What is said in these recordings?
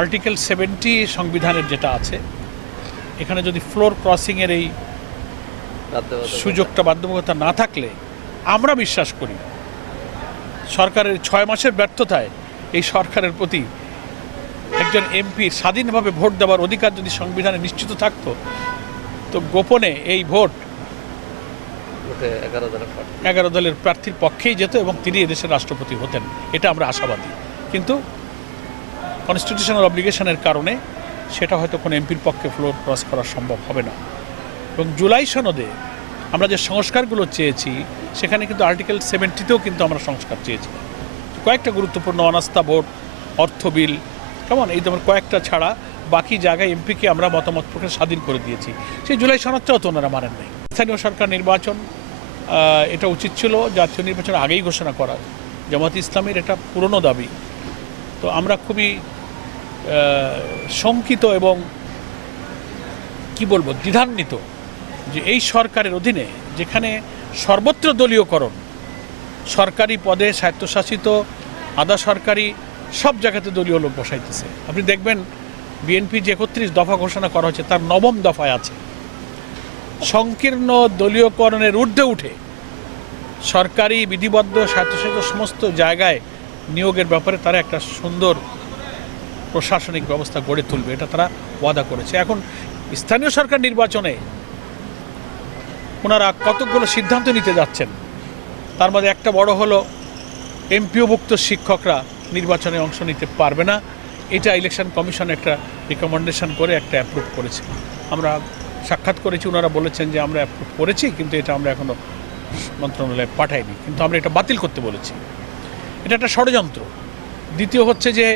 Article 70 সংবিধানের যেটা আছে, এখানে যদি ফ্লোর ক্রসিংয়ের এই সুযোগটা বাধ্যবাধকতা না থাকলে আমরা বিশ্বাস করি সরকারের 6 মাসের ব্যর্থতায় এই সরকারের প্রতি একজন এমপির স্বাধীনভাবে ভোট দেওয়ার অধিকার যদি সংবিধানে নিশ্চিত থাকতো, তো গোপনে এই ভোট 11 দলের প্রার্থীর পক্ষেই যেত এবং তিনি এদেশের রাষ্ট্রপতি হতেন। এটা আমরা আশাবাদী, কিন্তু কনস্টিটিউশনাল অব্লিগেশনের কারণে সেটা হয়তো কোনো এমপির পক্ষে ফ্লোর ক্রস করা সম্ভব হবে না। এবং জুলাই সনদে আমরা যে সংস্কারগুলো চেয়েছি সেখানে কিন্তু আর্টিকেল 70তেও কিন্তু আমরা সংস্কার চেয়েছি। কয়েকটা গুরুত্বপূর্ণ অনাস্থা ভোট, অর্থ বিল, কেমন এই ধরনের কয়েকটা ছাড়া বাকি জায়গায় এমপিকে আমরা মতামত প্রকাশ স্বাধীন করে দিয়েছি। সেই জুলাই সনদটাও তো ওনারা মানেন নাই। স্থানীয় সরকার নির্বাচন এটা উচিত ছিল জাতীয় নির্বাচন আগেই ঘোষণা করা। জামাত ইসলামের এটা পুরনো দাবি। তো আমরা খুবই শঙ্কিত এবং কি বলবো দ্বিধান্বিত যে এই সরকারের অধীনে যেখানে সর্বত্র দলীয়করণ, সরকারি পদে স্বায়ত্তশাসিত আধা সরকারি সব জায়গাতে দলীয় লোক বসাইতেছে। আপনি দেখবেন বিএনপি যে 31 দফা ঘোষণা করা হয়েছে তার 9ম দফায় আছে সংকীর্ণ দলীয়করণের ঊর্ধ্বে উঠে সরকারি বিধিবদ্ধ স্বায়ত্তশাসিত সমস্ত জায়গায় নিয়োগের ব্যাপারে তারা একটা সুন্দর প্রশাসনিক ব্যবস্থা গড়ে তুলবে, এটা তারা ওয়াদা করেছে। এখন স্থানীয় সরকার নির্বাচনে ওনারা কতগুলো সিদ্ধান্ত নিতে যাচ্ছেন, তার মধ্যে একটা বড় হলো এমপিওভুক্ত শিক্ষকরা নির্বাচনে অংশ নিতে পারবে না। এটা ইলেকশন কমিশন একটা রিকমেন্ডেশন করে একটা অ্যাপ্রুভ করেছে। আমরা সাক্ষাৎ করেছি, ওনারা বলেছেন যে আমরা অ্যাপ্রুভ করেছি কিন্তু এটা আমরা এখনও মন্ত্রণালয়ে পাঠাইনি, কিন্তু আমরা এটা বাতিল করতে বলেছি। এটা একটা ষড়যন্ত্র। দ্বিতীয় হচ্ছে যে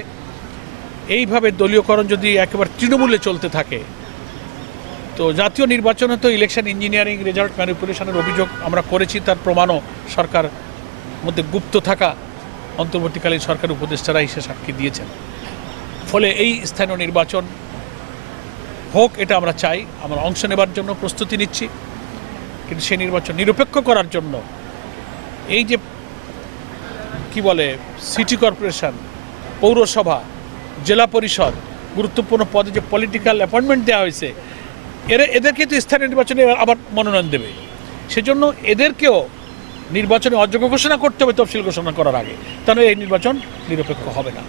এইভাবে দলীয়করণ যদি একেবারে তৃণমূলে চলতে থাকে তো জাতীয় নির্বাচনে তো ইলেকশন ইঞ্জিনিয়ারিং রেজাল্ট ম্যানিপুলেশনের অভিযোগ আমরা করেছি, তার প্রমাণও সরকার মধ্যে গুপ্ত থাকা অন্তর্বর্তীকালীন সরকার উপদেষ্টারা এসে সাক্ষী দিয়েছেন। ফলে এই স্থানীয় নির্বাচন হোক, এটা আমরা চাই, আমরা অংশ নেবার জন্য প্রস্তুতি নিচ্ছি, কিন্তু সেই নির্বাচন নিরপেক্ষ করার জন্য এই যে কি বলে সিটি কর্পোরেশন, পৌরসভা, জেলা পরিষদ গুরুত্বপূর্ণ পদে যে পলিটিক্যাল অ্যাপয়েন্টমেন্ট দেওয়া হয়েছে এদেরকে তো স্থানীয় নির্বাচনে আবার মনোনয়ন দেবে, সেজন্য এদেরকেও নির্বাচনে অযোগ্য ঘোষণা করতে হবে তফসিল ঘোষণা করার আগে, তাহলে এই নির্বাচন নিরপেক্ষ হবে না।